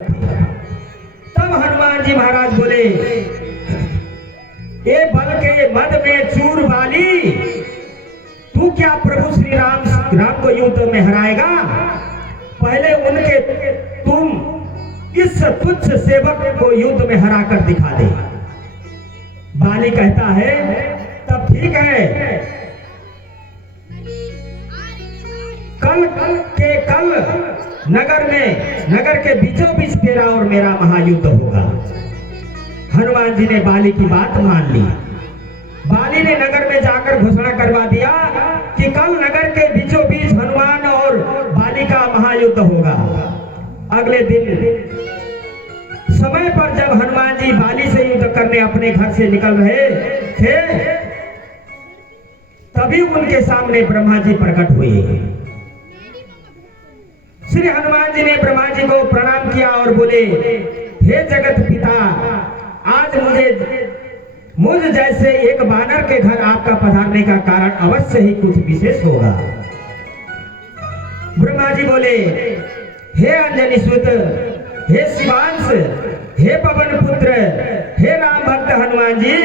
तब हनुमान जी महाराज बोले, ये बल के मद में चूर वाली, तू क्या प्रभु श्री राम को युद्ध में हराएगा? पहले उनके तुम इस तुच्छ सेवक को युद्ध में हरा कर दिखा दे। बाली कहता है, तब ठीक है, कल नगर के बीचों बीच तेरा और मेरा महायुद्ध होगा। हनुमान जी ने बाली की बात मान ली। बाली ने नगर में जाकर घोषणा करवा दिया कि कल नगर के बीचों बीच हनुमान और बाली का महायुद्ध होगा। अगले दिन समय पर जब हनुमान जी बाली से युद्ध करने अपने घर से निकल रहे थे, तभी उनके सामने ब्रह्मा जी प्रकट हुए। श्री हनुमान जी ने ब्रह्मा जी को प्रणाम किया और बोले, हे जगत पिता, आज मुझ जैसे एक वानर के घर आपका पधारने का कारण अवश्य ही कुछ विशेष होगा। ब्रह्मा जी बोले, हे अंजनी सुत, हे शिवांश, हे पवन पुत्र, हे राम भक्त हनुमान जी,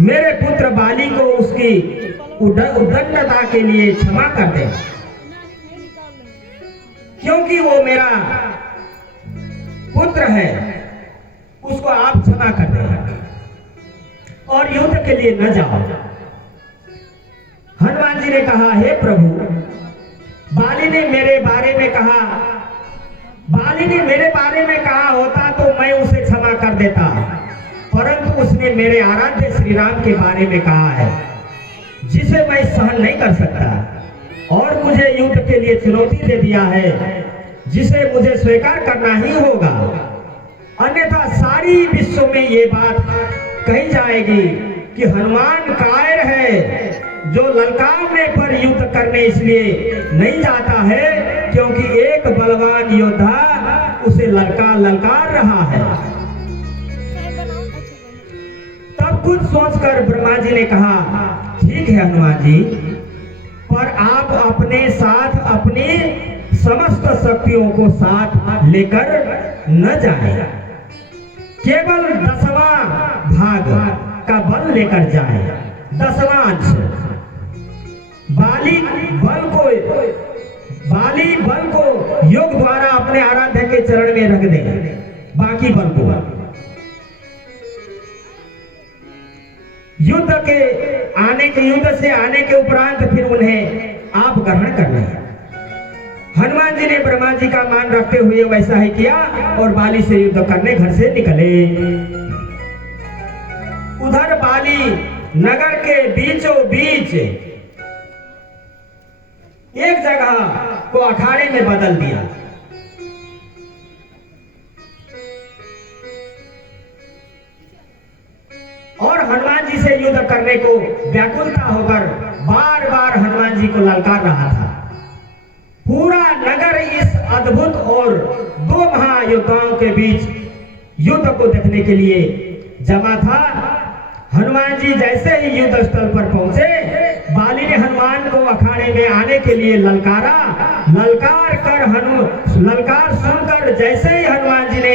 मेरे पुत्र बाली को उसकी उद्दंडता के लिए क्षमा कर दें, क्योंकि वो मेरा पुत्र है, उसको आप क्षमा कर दें और युद्ध के लिए न जाओ। हनुमान जी ने कहा, हे प्रभु, बाली ने मेरे बारे में कहा होता तो मैं उसे क्षमा कर देता, परंतु उसने मेरे आराध्य श्री राम के बारे में कहा है, जिसे मैं सहन नहीं कर सकता, और मुझे युद्ध के लिए चुनौती दे दिया है, जिसे मुझे स्वीकार करना ही होगा, अन्यथा सारी विश्व में ये बात कही जाएगी कि हनुमान कायर है, जो ललकारने पर युद्ध करने इसलिए नहीं जाता है क्योंकि एक बलवान योद्धा उसे ललकार रहा है। तब कुछ सोचकर ब्रह्मा जी ने कहा, ठीक है हनुमान जी, पर आप अपने साथ अपनी समस्त शक्तियों को साथ लेकर न जाएं, केवल 10वां भाग का बल लेकर जाएं, 10वां अंश। बाली बल को योग द्वारा अपने आराध्य के चरण में रख दें, बाकी बल को युद्ध से आने के उपरांत फिर उन्हें आप ग्रहण कर लें। हनुमान जी ने ब्रह्मा जी का मान रखते हुए वैसा ही किया और बाली से युद्ध करने घर से निकले। उधर बाली नगर के बीचों बीच एक जगह को अखाड़े में बदल दिया। और हनुमान जी से युद्ध करने को व्याकुलता होकर बार बार हनुमान जी को ललकार रहा था। पूरा नगर इस अद्भुत और 2 महायोद्धाओं के बीच युद्ध को देखने के लिए जमा था। हनुमान जी जैसे ही युद्ध स्थल पर पहुंचे, बाली ने हनुमान को अखाड़े में आने के लिए ललकारा। ललकार सुनकर जैसे ही हनुमान जी ने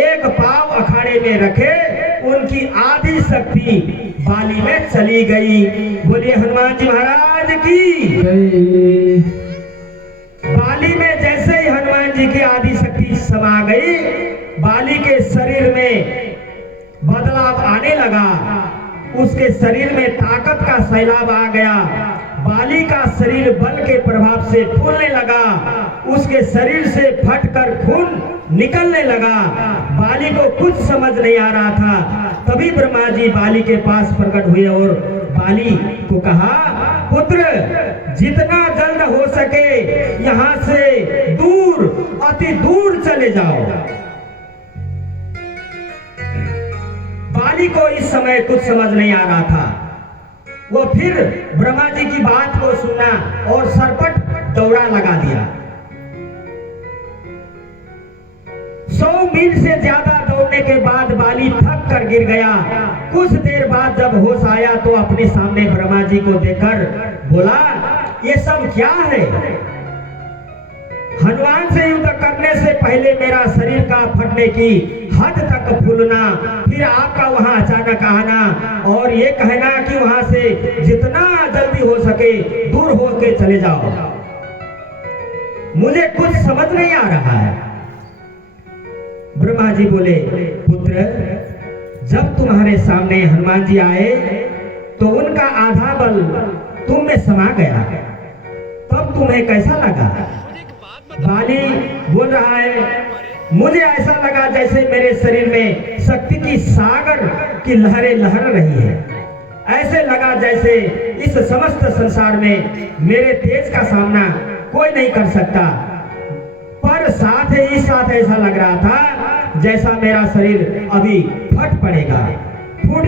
एक पांव अखाड़े में रखे, उनकी आधी शक्ति बाली में चली गई। बोलिए हनुमान जी महाराज की। बाली में जैसे ही हनुमान जी की आदि शक्ति समा गई, बाली के शरीर में बदलाव आने लगा। उसके शरीर में ताकत का सैलाब आ गया। बाली का शरीर बल के प्रभाव से फूलने लगा। उसके शरीर से फटकर खून निकलने लगा। बाली को कुछ समझ नहीं आ रहा था। तभी ब्रह्मा जी बाली के पास प्रकट हुए और बाली को कहा, पुत्र, जितना जल्द हो सके यहाँ से दूर, अति दूर चले जाओ। बाली को इस समय कुछ समझ नहीं आ रहा था। वो फिर ब्रह्मा जी की बात को सुना और सरपट दौड़ा लगा दिया। 100 मील से ज्यादा दौड़ने के बाद बाली थक कर गिर गया। कुछ देर बाद जब होश आया तो अपने सामने ब्रह्मा जी को देखकर बोला, ये सब क्या है? हनुमान से युद्ध करने से पहले मेरा शरीर का फटने की हद तक फूलना, फिर आपका वहां अचानक आना और ये कहना कि वहां से जितना जल्दी हो सके दूर होके चले जाओ, मुझे कुछ समझ नहीं आ रहा है। ब्रह्मा जी बोले, पुत्र, जब तुम्हारे सामने हनुमान जी आए तो उनका आधा बल तुम में समा गया, तब तुम्हें कैसा लगा? बाली बोल रहा है, मुझे ऐसा लगा जैसे मेरे शरीर में शक्ति की सागर की लहरें लहर रही है। ऐसे लगा जैसे इस समस्त संसार में मेरे तेज का सामना कोई नहीं कर सकता, पर साथ ही साथ ऐसा लग रहा था जैसा मेरा शरीर अभी फट पड़ेगा, फूट